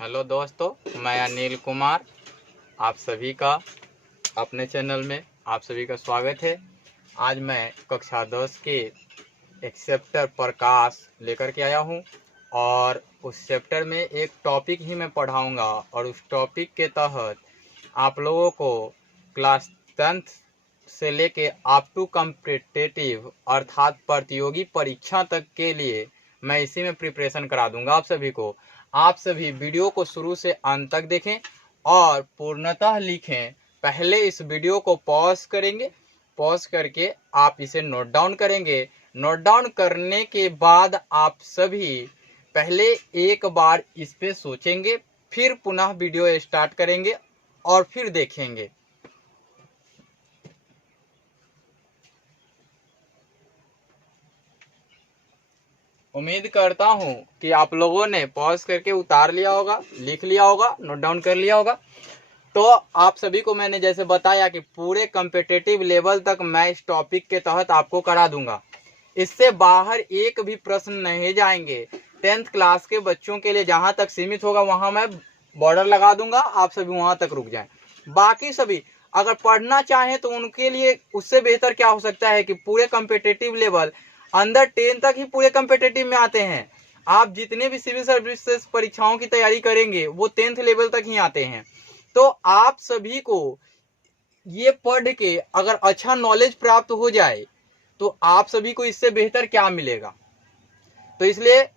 Hello दोस्तों, मैं अनिल कुमार। आप सभी का अपने चैनल में आप सभी का स्वागत है। आज मैं कक्षा 10 के एक चैप्टर प्रकाश लेकर के आया हूं और उस चैप्टर में एक टॉपिक ही मैं पढ़ाऊंगा और उस टॉपिक के तहत आप लोगों को क्लास 10th से लेके अप टू कॉम्पिटिटिव अर्थात प्रतियोगी परीक्षा तक के लिए मैं इसी में प्रिपरेशन करा दूंगा आप सभी को। आप सभी वीडियो को शुरू से अंत तक देखें और पूर्णतः लिखें। पहले इस वीडियो को पॉज करेंगे, पॉज करके आप इसे नोट डाउन करेंगे। नोट डाउन करने के बाद आप सभी पहले एक बार इस पे सोचेंगे, फिर पुनः वीडियो स्टार्ट करेंगे और फिर देखेंगे। उम्मीद करता हूं कि आप लोगों ने पॉज करके उतार लिया होगा, लिख लिया होगा, नोट डाउन कर लिया होगा। तो आप सभी को मैंने जैसे बताया कि पूरे कॉम्पिटिटिव लेवल तक मैं इस टॉपिक के तहत आपको करा दूंगा। इससे बाहर एक भी प्रश्न नहीं जाएंगे। 10th क्लास के बच्चों के लिए जहां तक सीमित होगा वहां मैं बॉर्डर लगा दूंगा, आप सभी वहां तक रुक जाएं। बाकी सभी अगर पढ़ना चाहें तो उनके लिए उससे बेहतर क्या हो सकता है कि पूरे कॉम्पिटिटिव लेवल अंदर 10 तक ही पूरे कॉम्पिटिटिव में आते हैं। आप जितने भी सिविल सर्विसेज परीक्षाओं की तैयारी करेंगे वो 10th लेवल तक ही आते हैं। तो आप सभी को ये पढ़ के अगर अच्छा नॉलेज प्राप्त हो जाए तो आप सभी को इससे बेहतर क्या मिलेगा। तो इसलिए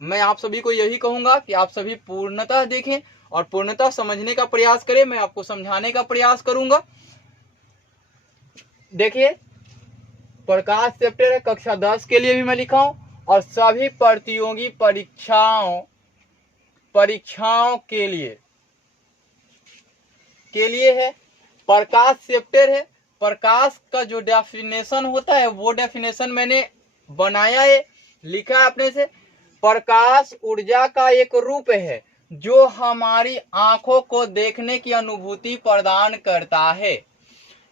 मैं आप सभी को यही कहूंगा कि आप सभी पूर्णतः देखें और पूर्णतः समझने का प्रयास करें। मैं आपको समझाने का प्रयास करूंगा। देखिए, प्रकाश चैप्टर है, कक्षा 10 के लिए भी मैं लिखा हूं और सभी प्रतियोगी परीक्षाओं के लिए है। प्रकाश चैप्टर है। प्रकाश का जो डेफिनेशन होता है वो डेफिनेशन मैंने बनाया है, लिखा है अपने से। प्रकाश ऊर्जा का एक रूप है जो हमारी आंखों को देखने की अनुभूति प्रदान करता है।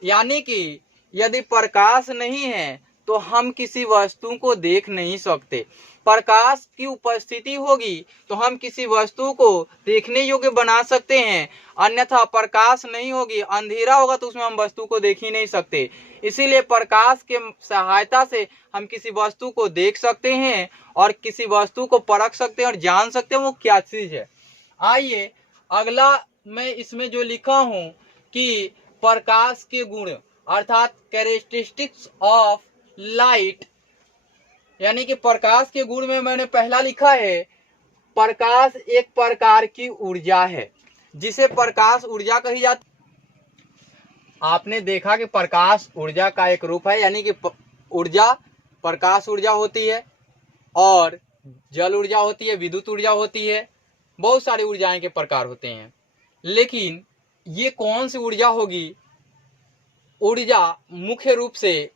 यानी कि यदि प्रकाश नहीं है तो हम किसी वस्तु को देख नहीं सकते। प्रकाश की उपस्थिति होगी तो हम किसी वस्तु को देखने योग्य बना सकते हैं, अन्यथा प्रकाश नहीं होगी, अंधेरा होगा तो उसमें हम वस्तु को देख ही नहीं सकते। इसीलिए प्रकाश के सहायता से हम किसी वस्तु को देख सकते हैं और किसी वस्तु को परख सकते हैं और जान सकते हैं वो क्या चीज है। आइए अगला मैं इसमें जो लिखा हूं कि प्रकाश के गुण अर्थात कैरेक्टरिस्टिक्स ऑफ लाइट, यानी कि प्रकाश के गुण में मैंने पहला लिखा है प्रकाश एक प्रकार की ऊर्जा है जिसे प्रकाश ऊर्जा कही जाती। आपने देखा कि प्रकाश ऊर्जा का एक रूप है, यानी कि ऊर्जा प्रकाश ऊर्जा होती है और जल ऊर्जा होती है, विद्युत ऊर्जा होती है, बहुत सारी ऊर्जाएं के प्रकार होते हैं। लेकिन ये कौन सी ऊर्जा होगी? ऊर्जा मुख्य रूप से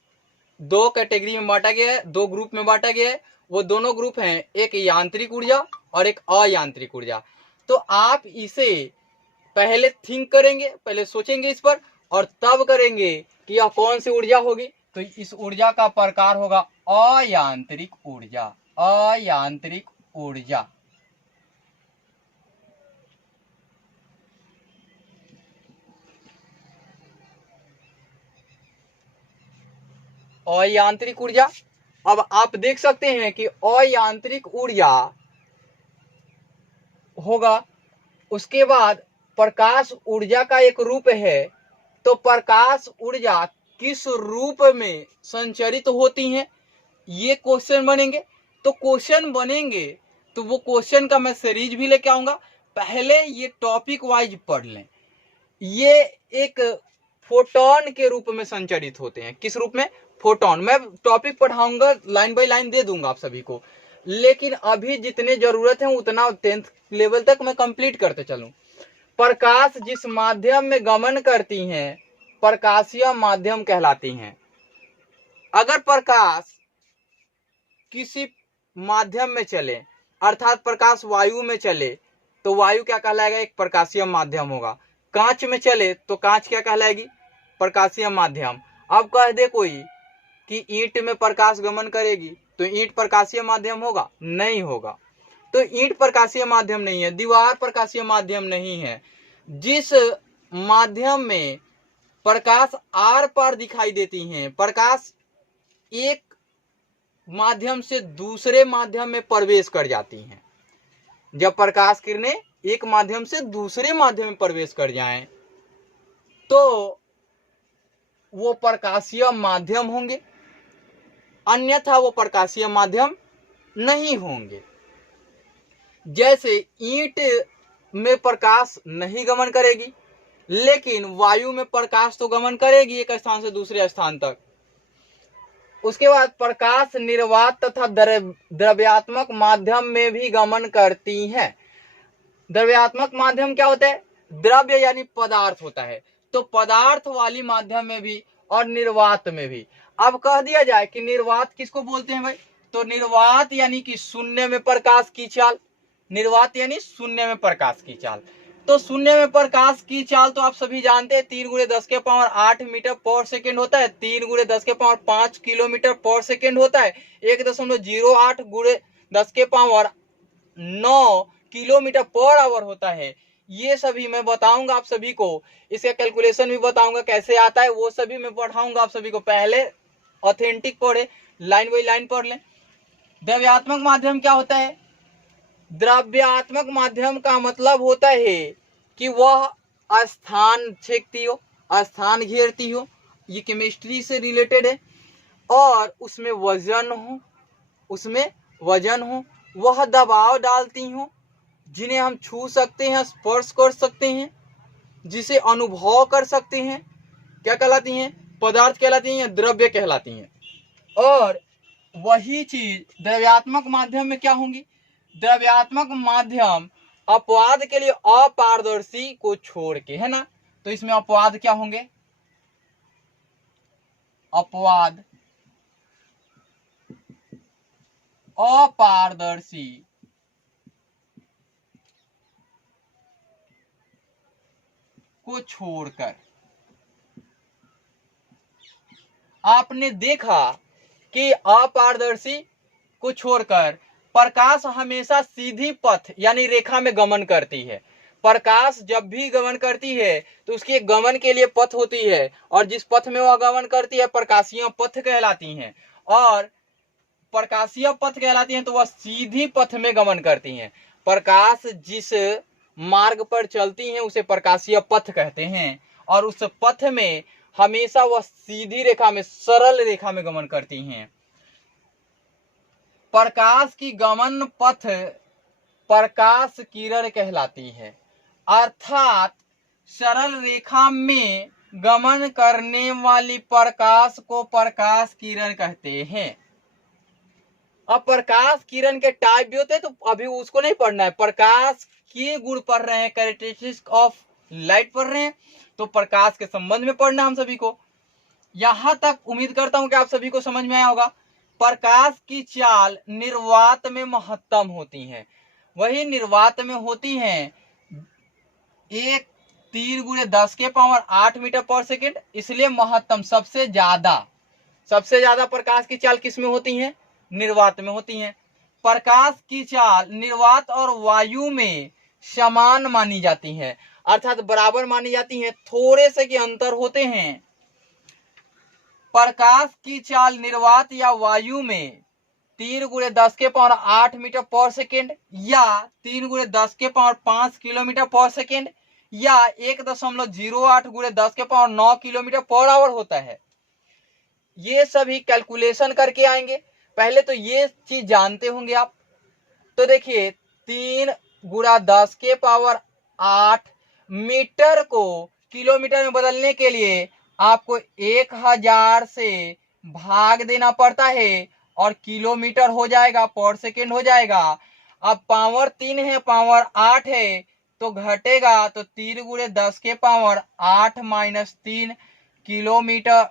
दो कैटेगरी में बांटा गया है, दो ग्रुप में बांटा गया है। वो दोनों ग्रुप हैं, एक यांत्रिक ऊर्जा और एक अयांत्रिक ऊर्जा। तो आप इसे पहले थिंक करेंगे, पहले सोचेंगे इस पर और तब करेंगे कि यह कौन सी ऊर्जा होगी। तो इस ऊर्जा का प्रकार होगा अयांत्रिक ऊर्जा। अयांत्रिक ऊर्जा अयांत्रिक ऊर्जा। अब आप देख सकते हैं कि अयांत्रिक ऊर्जा होगा। उसके बाद प्रकाश ऊर्जा का एक रूप है। तो प्रकाश ऊर्जा किस रूप में संचरित होती हैं, ये क्वेश्चन बनेंगे। तो क्वेश्चन बनेंगे तो वो क्वेश्चन का मैं सीरीज भी लेके आऊंगा। पहले ये टॉपिक वाइज पढ़ लें। ये एक फोटोन के रूप में संचरित होते हैं। किस रूप में? फोटोन। मैं टॉपिक पढ़ाऊंगा, लाइन बाय लाइन दे दूंगा आप सभी को, लेकिन अभी जितने जरूरत है उतना 10th लेवल तक मैं कंप्लीट करते चलूं। प्रकाश जिस माध्यम में गमन करती हैं प्रकाशीय माध्यम कहलाती हैं। अगर प्रकाश किसी माध्यम में चले अर्थात प्रकाश वायु में चले तो वायु क्या कहलाएगा? एक प्रकाशीय माध्यम होगा। कांच में चले तो कांच क्या कहलाएगी? प्रकाशीय माध्यम। अब कह दे कोई कि ईंट में प्रकाश गमन करेगी तो ईंट प्रकाशीय माध्यम होगा? नहीं होगा। तो ईंट प्रकाशीय माध्यम नहीं है, दीवार प्रकाशीय माध्यम नहीं है। जिस माध्यम में प्रकाश आर पार दिखाई देती हैं, प्रकाश एक माध्यम से दूसरे माध्यम में प्रवेश कर जाती हैं। जब प्रकाश किरणें एक माध्यम से दूसरे माध्यम में प्रवेश कर जाएं तो वो प्रकाशीय माध्यम होंगे, अन्यथा वो प्रकाशीय माध्यम नहीं होंगे। जैसे ईंट में प्रकाश नहीं गमन करेगी, लेकिन वायु में प्रकाश तो गमन करेगी एक स्थान से दूसरे स्थान तक। उसके बाद प्रकाश निर्वात तथा द्रव्यात्मक माध्यम में भी गमन करती है। द्रव्यात्मक माध्यम क्या होता है? द्रव्य यानी पदार्थ होता है, तो पदार्थ वाली माध्यम में भी और निर्वात में भी। अब कह दिया जाए कि निर्वात किसको बोलते हैं भाई, तो निर्वात यानी कि शून्य में प्रकाश की चाल, निर्वात यानी शून्य में प्रकाश की चाल। तो शून्य में प्रकाश की चाल तो आप सभी जानते हैं 3 × 10⁸ मीटर पर सेकेंड होता है, 3 × 10⁵ किलोमीटर पर सेकेंड होता है, 1.08 × 10⁹ किलोमीटर पर आवर होता है। ये सभी मैं बताऊंगा आप सभी को, इसका कैलकुलेशन भी बताऊंगा कैसे आता है, वो सभी मैं पढ़ाऊंगा आप सभी को। पहले ऑथेंटिक पढ़े, लाइन बाई लाइन पढ़ लें। द्रव्यात्मक माध्यम क्या होता है? द्रव्यात्मक माध्यम का मतलब होता है कि वह स्थान छेकती हो, स्थान घेरती हो, ये केमिस्ट्री से रिलेटेड है, और उसमें वजन हो, वह दबाव डालती हो, जिन्हें हम छू सकते हैं, स्पर्श कर सकते हैं, जिसे अनुभव कर सकते हैं। क्या कहलाती हैं? पदार्थ कहलाती हैं या द्रव्य कहलाती हैं। और वही चीज द्रव्यात्मक माध्यम में क्या होंगी? द्रव्यात्मक माध्यम अपवाद के लिए अपारदर्शी को छोड़ के, है ना, तो इसमें अपवाद क्या होंगे? अपवाद अपारदर्शी को छोड़कर। आपने देखा कि अपारदर्शी को छोड़कर प्रकाश हमेशा सीधी पथ यानी रेखा में गमन करती है। प्रकाश जब भी गमन करती है तो उसकी एक गमन के लिए पथ होती है, और जिस पथ में वह गमन करती है प्रकाशीय पथ कहलाती हैं। और प्रकाशीय पथ कहलाती हैं तो वह सीधी पथ में गमन करती हैं। प्रकाश जिस मार्ग पर चलती हैं उसे प्रकाशीय पथ कहते हैं, और उस पथ में हमेशा वह सीधी रेखा में, सरल रेखा में गमन करती हैं। प्रकाश की गमन पथ प्रकाश किरण कहलाती है, अर्थात सरल रेखा में गमन करने वाली प्रकाश को प्रकाश किरण कहते हैं। अब प्रकाश किरण के टाइप भी होते हैं, तो अभी उसको नहीं पढ़ना है। प्रकाश के गुण पढ़ रहे हैं, कैरेक्टरिस्टिक्स ऑफ लाइट पढ़ रहे हैं, तो प्रकाश के संबंध में पढ़ना हम सभी को। यहां तक उम्मीद करता हूं कि आप सभी को समझ में आया होगा। प्रकाश की चाल निर्वात में महत्तम होती है, वही निर्वात में होती हैं 1 3 × 10⁸ मीटर पर सेकेंड। इसलिए महत्तम, सबसे ज्यादा प्रकाश की चाल किस में होती है? निर्वात में होती हैं। प्रकाश की चाल निर्वात और वायु में समान मानी जाती है, अर्थात बराबर मानी जाती है, थोड़े से के अंतर होते हैं। प्रकाश की चाल निर्वात या वायु में 3 × 10⁸ मीटर पर सेकेंड, या 3 × 10⁵ किलोमीटर पर सेकेंड, या 1.08 × 10⁹ किलोमीटर पर आवर होता है। ये सभी कैलकुलेशन करके आएंगे। पहले तो ये चीज जानते होंगे आप। तो देखिए 3 × 10⁸ मीटर को किलोमीटर में बदलने के लिए आपको 1000 से भाग देना पड़ता है, और किलोमीटर हो जाएगा, पर सेकेंड हो जाएगा। अब पावर 3 है, पावर 8 है, तो घटेगा, तो 3 × 10⁸ - 3 किलोमीटर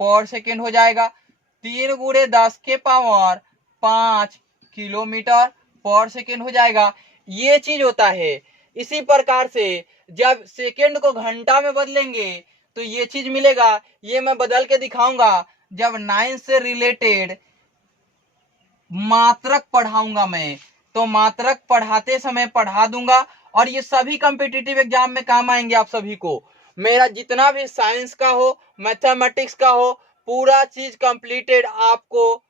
पर सेकेंड हो जाएगा। 3 × 10⁵ किलोमीटर पर सेकेंड हो जाएगा। ये चीज होता है। इसी प्रकार से जब सेकेंड को घंटा में बदलेंगे तो ये चीज मिलेगा। ये मैं बदल के दिखाऊंगा जब 9 से रिलेटेड मात्रक पढ़ाऊंगा मैं। तो मात्रक पढ़ाते समय पढ़ा दूंगा, और ये सभी कॉम्पिटिटिव एग्जाम में काम आएंगे आप सभी को। मेरा जितना भी साइंस का हो, मैथमेटिक्स का हो, पूरा चीज कंप्लीटेड आपको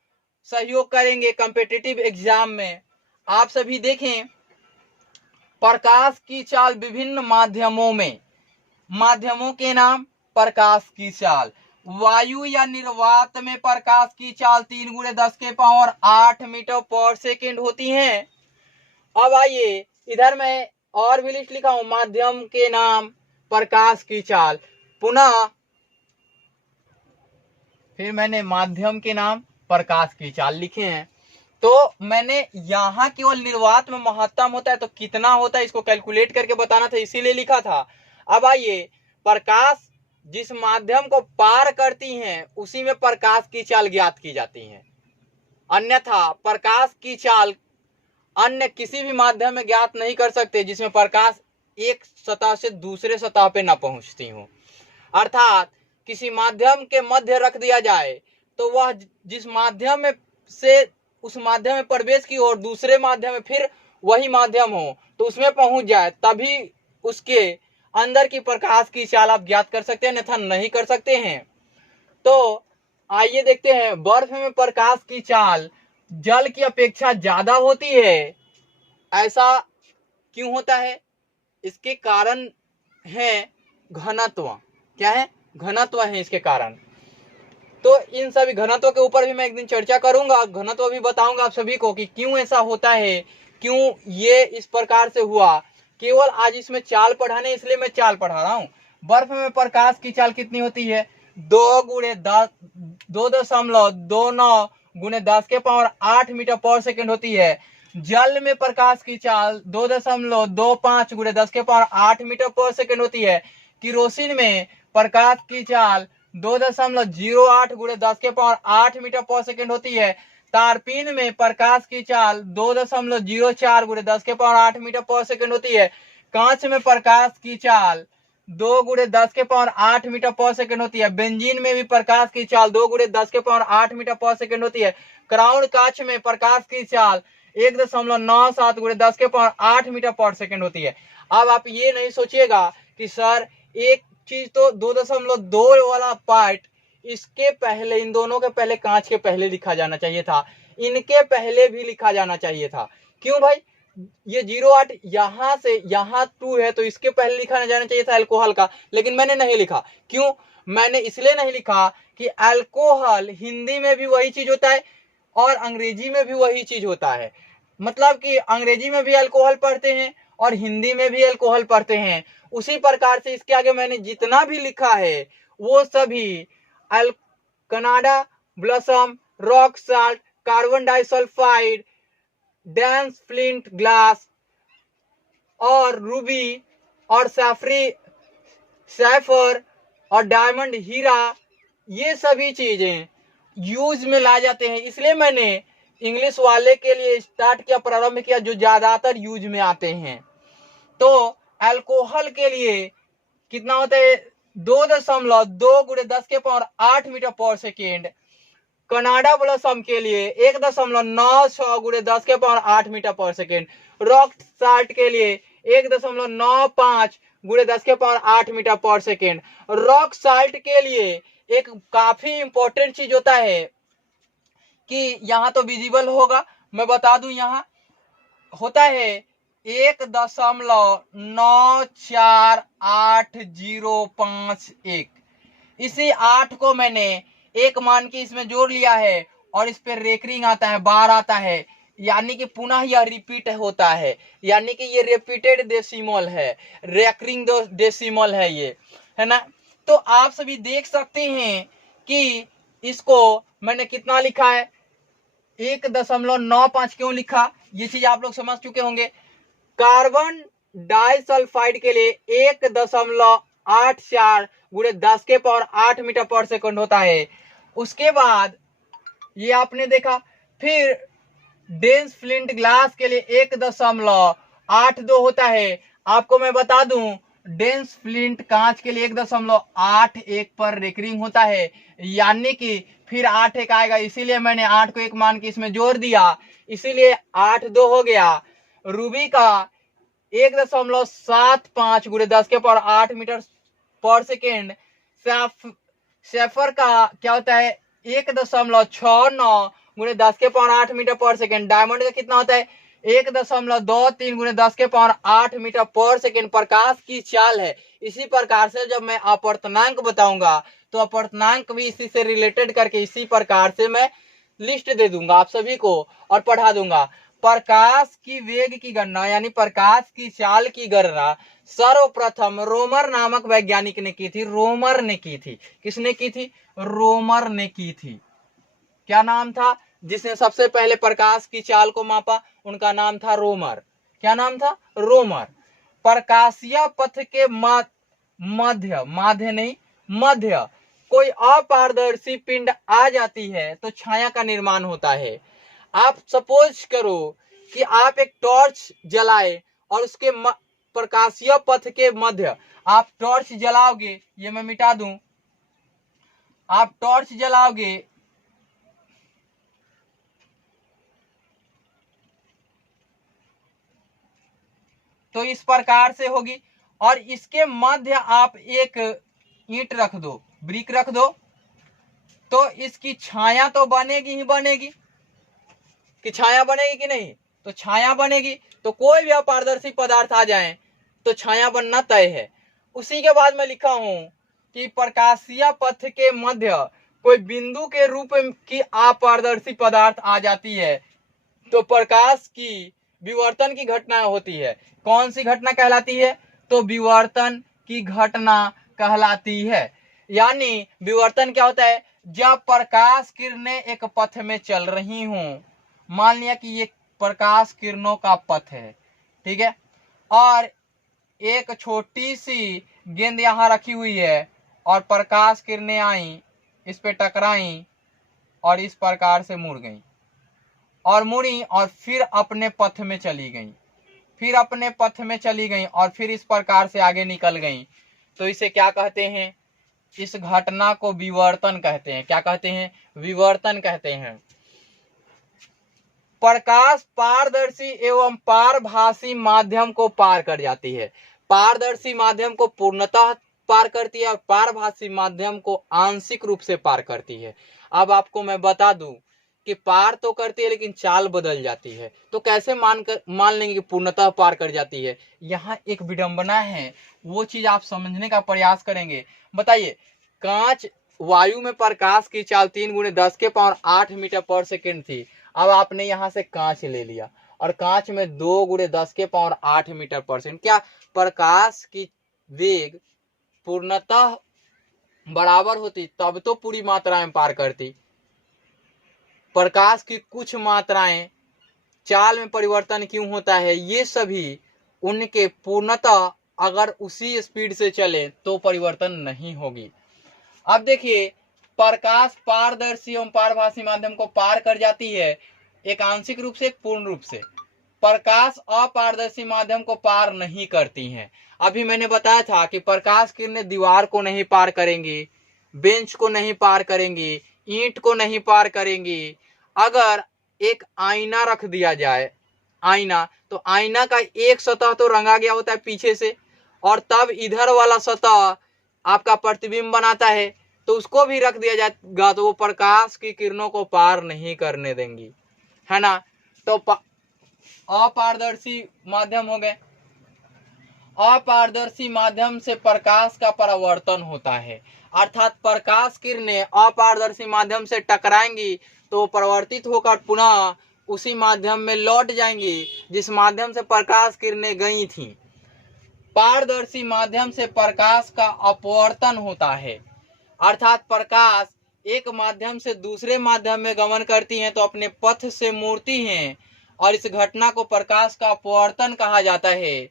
सहयोग करेंगे कॉम्पिटिटिव एग्जाम में। आप सभी देखें, प्रकाश की चाल विभिन्न माध्यमों के नाम। प्रकाश की चाल वायु या निर्वात में प्रकाश की चाल 3 × 10⁸ मीटर पर सेकेंड होती है। अब आइए इधर मैं और भी लिस्ट लिखा हूं, माध्यम के नाम, प्रकाश की चाल, पुनः फिर मैंने माध्यम के नाम, प्रकाश की चाल लिखे हैं। तो मैंने यहाँ केवल निर्वात में महत्तम होता है तो कितना होता है इसको कैलकुलेट करके बताना था, इसीलिए लिखा था। अब आइए, प्रकाश जिस माध्यम को पार करती हैं उसी में प्रकाश की चाल ज्ञात की जाती है, अन्यथा प्रकाश की चाल अन्य किसी भी माध्यम में ज्ञात नहीं कर सकते जिसमें प्रकाश एक सतह से दूसरे सतह पे न पहुंचती हो। अर्थात किसी माध्यम के मध्य रख दिया जाए तो वह जिस माध्यम में से उस माध्यम में प्रवेश की और दूसरे माध्यम में फिर वही माध्यम हो तो उसमें पहुंच जाए, तभी उसके अंदर की प्रकाश की चाल आप ज्ञात कर सकते हैं, अन्यथा नहीं कर सकते हैं। तो आइए देखते हैं, बर्फ में प्रकाश की चाल जल की अपेक्षा ज्यादा होती है। ऐसा क्यों होता है? इसके कारण है घनत्व। क्या है? घनत्व है इसके कारण। तो इन सभी घनत्व के ऊपर भी मैं एक दिन चर्चा करूंगा, घनत्व भी बताऊंगा आप सभी को कि क्यों ऐसा होता है, क्यों ये इस प्रकार से हुआ। केवल आज इसमें चाल पढ़ाने इसलिए मैं चाल पढ़ा रहा हूं। बर्फ में प्रकाश की चाल कितनी होती है? 2×10⁻²9 × 10⁸ मीटर पर सेकेंड होती है। जल में प्रकाश की चाल 2.25 × 10⁸ मीटर पर सेकेंड होती है। किरोसिन में प्रकाश की चाल 2.08 × 10⁸ मीटर पर सेकेंड होती है। तारपीन में प्रकाश की चाल 2.04 × 10⁸ मीटर पर सेकेंड होती है। कांच में प्रकाश की चाल 2 × 10⁸ मीटर पर सेकेंड होती है। बेंजीन में भी प्रकाश की चाल 2 × 10⁸ मीटर पर सेकेंड होती है। क्राउन कांच में प्रकाश की चाल 1.97 × 10⁸ मीटर पर सेकेंड होती है। अब आप ये नहीं सोचिएगा कि सर एक चीज तो 2.2 वाला पार्ट इसके पहले, इन दोनों के पहले, कांच के पहले लिखा जाना चाहिए था, इनके पहले भी लिखा जाना चाहिए था। क्यों भाई? ये 0.8 यहां से यहां 2 है तो इसके पहले लिखा जाना चाहिए था अल्कोहल का, लेकिन मैंने नहीं लिखा। क्यों? मैंने इसलिए नहीं लिखा कि अल्कोहल हिंदी में भी वही चीज होता है और अंग्रेजी में भी वही चीज होता है। मतलब कि अंग्रेजी में भी अल्कोहल पढ़ते हैं और हिंदी में भी अल्कोहल पढ़ते हैं। उसी प्रकार से इसके आगे मैंने जितना भी लिखा है वो सभी Canada blossom, rock salt, carbon disulphide, dense flint glass और रूबी और सैफर और डायमंड हीरा, ये सभी चीजें यूज में ला जाते हैं। इसलिए मैंने इंग्लिश वाले के लिए स्टार्ट किया, प्रारंभ किया, जो ज्यादातर यूज में आते हैं। तो अल्कोहल के लिए कितना होता है? 2.2 × 10⁸ मीटर पर सेकेंड। कनाडा ब्लॉसम के लिए 1.96 × 10⁸ मीटर पर सेकेंड। रॉक साल्ट के लिए 1.95 × 10⁸ मीटर पर सेकेंड। रॉक साल्ट के लिए एक काफी इंपॉर्टेंट चीज होता है कि यहाँ तो विजिबल होगा, मैं बता दूं, यहाँ होता है 1.94805 इसी 8 को मैंने एक मान के इसमें जोड़ लिया है और इस पे रेकरिंग आता है, बार आता है, यानी कि पुनः यह रिपीट होता है, यानी कि ये रिपीटेड डेसिमल है, रेकरिंग डेसिमल है ये, है ना। तो आप सभी देख सकते हैं कि इसको मैंने कितना लिखा है, 1.95 क्यों लिखा, ये चीज आप लोग समझ चुके होंगे। कार्बन डाइसल्फाइड के लिए 1.84 × 10⁸ मीटर पर सेकंड होता है। उसके बाद ये आपने देखा, फिर डेंस फ्लिंट ग्लास के लिए 1.82 होता है। आपको मैं बता दूं, डेंस फ्लिंट कांच के लिए 1.81 पर रेकरिंग होता है, यानी कि फिर 8 एक आएगा, इसीलिए मैंने 8 को एक मान के इसमें जोड़ दिया। इसीलिए 8-2 हो गया। रूबी का 1.75 गुणे 10 के पावर 8 मीटर पर सेकेंड। सैफर का क्या होता है 1.69 गुणे 10 के पावर 8 मीटर पर सेकेंड। डायमंड का कितना होता है 1.23 गुणे 10 के पावर 8 मीटर पर सेकेंड प्रकाश की चाल है। इसी प्रकार से जब मैं अपवर्तनांक बताऊंगा तो अपवर्तनांक भी इसी से रिलेटेड करके इसी प्रकार से मैं लिस्ट दे दूंगा आप सभी को और पढ़ा दूंगा। प्रकाश की वेग की गणना यानी प्रकाश की चाल की गणना सर्वप्रथम रोमर नामक वैज्ञानिक ने की थी। रोमर ने की थी। किसने की थी? रोमर ने की थी। क्या नाम था जिसने सबसे पहले प्रकाश की चाल को मापा? उनका नाम था रोमर। क्या नाम था? रोमर। प्रकाशीय पथ के मध्य कोई अपारदर्शी पिंड आ जाती है तो छाया का निर्माण होता है। आप सपोज करो कि आप एक टॉर्च जलाए और उसके प्रकाशीय पथ के मध्य आप टॉर्च जलाओगे, ये मैं मिटा दूं, आप टॉर्च जलाओगे तो इस प्रकार से होगी और इसके मध्य आप एक ईंट रख दो, ब्रिक रख दो, तो इसकी छाया तो बनेगी ही बनेगी। कि छाया बनेगी कि नहीं? तो छाया बनेगी। तो कोई भी अपारदर्शी पदार्थ आ जाए तो छाया बनना तय है। उसी के बाद मैं लिखा हूं कि प्रकाशीय पथ के मध्य कोई बिंदु के रूप की अपारदर्शी पदार्थ आ जाती है तो प्रकाश की विवर्तन की घटना होती है। कौन सी घटना कहलाती है? तो विवर्तन की घटना कहलाती है। यानी विवर्तन क्या होता है? जब प्रकाश किरणें एक पथ में चल रही हों, मान लिया कि ये प्रकाश किरणों का पथ है, ठीक है, और एक छोटी सी गेंद यहां रखी हुई है और प्रकाश किरणें आई, इस पे टकराई और इस प्रकार से मुड़ गई और मुड़ी और फिर अपने पथ में चली गई, फिर अपने पथ में चली गई और फिर इस प्रकार से आगे निकल गई। तो इसे क्या कहते हैं? इस घटना को विवर्तन कहते हैं। क्या कहते हैं? विवर्तन कहते हैं। प्रकाश पारदर्शी एवं पारभासी माध्यम को पार कर जाती है। पारदर्शी माध्यम को पूर्णतः पार करती है और पारभासी माध्यम को आंशिक रूप से पार करती है। अब आपको मैं बता दूं कि पार तो करती है लेकिन चाल बदल जाती है। तो कैसे मान लेंगे कि पूर्णतः पार कर जाती है? यहाँ एक विडंबना है, वो चीज आप समझने का प्रयास करेंगे। बताइए, कांच वायु में प्रकाश की चाल 3 गुणे 10 के पावर 8 मीटर पर सेकेंड थी। अब आपने यहां से कांच ले लिया और कांच में 2 गुणे 10 के पावर 8 मीटर पर सेकेंड। क्या प्रकाश की वेग पूर्णतः बराबर होती तब तो पूरी मात्राएं पार करती। प्रकाश की कुछ मात्राएं चाल में परिवर्तन क्यों होता है, ये सभी उनके पूर्णतः अगर उसी स्पीड से चले तो परिवर्तन नहीं होगी। अब देखिए, प्रकाश पारदर्शी एवं पारभासी माध्यम को पार कर जाती है, एक आंशिक रूप से एक पूर्ण रूप से। प्रकाश अपारदर्शी माध्यम को पार नहीं करती हैं। अभी मैंने बताया था कि प्रकाश किरणें दीवार को नहीं पार करेंगी, बेंच को नहीं पार करेंगी, ईंट को नहीं पार करेंगी। अगर एक आईना रख दिया जाए, आईना, तो आईना का एक सतह तो रंगा गया होता है पीछे से और तब इधर वाला सतह आपका प्रतिबिंब बनाता है, तो उसको भी रख दिया जाएगा तो वो प्रकाश की किरणों को पार नहीं करने देंगी, है ना। तो अपारदर्शी माध्यम हो गए। अपारदर्शी माध्यम से प्रकाश का परावर्तन होता है, अर्थात प्रकाश किरणें अपारदर्शी माध्यम से टकराएंगी तो परावर्तित होकर पुनः उसी माध्यम में लौट जाएंगी जिस माध्यम से प्रकाश किरणें गई थी। पारदर्शी माध्यम से प्रकाश का अपवर्तन होता है, अर्थात प्रकाश एक माध्यम से दूसरे माध्यम में गमन करती हैं तो अपने पथ से मुड़ती हैं और इस घटना को प्रकाश का अपवर्तन कहा जाता है।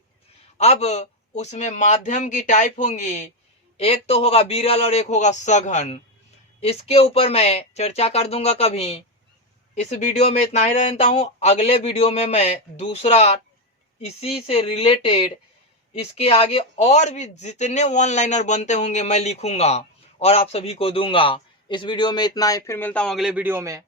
अब उसमें माध्यम की टाइप होंगी, एक तो होगा विरल और एक होगा सघन। इसके ऊपर मैं चर्चा कर दूंगा कभी। इस वीडियो में इतना ही रहता हूं। अगले वीडियो में मैं दूसरा इसी से रिलेटेड इसके आगे और भी जितने वन लाइनर बनते होंगे मैं लिखूंगा और आप सभी को दूंगा। इस वीडियो में इतना ही, फिर मिलता हूं अगले वीडियो में।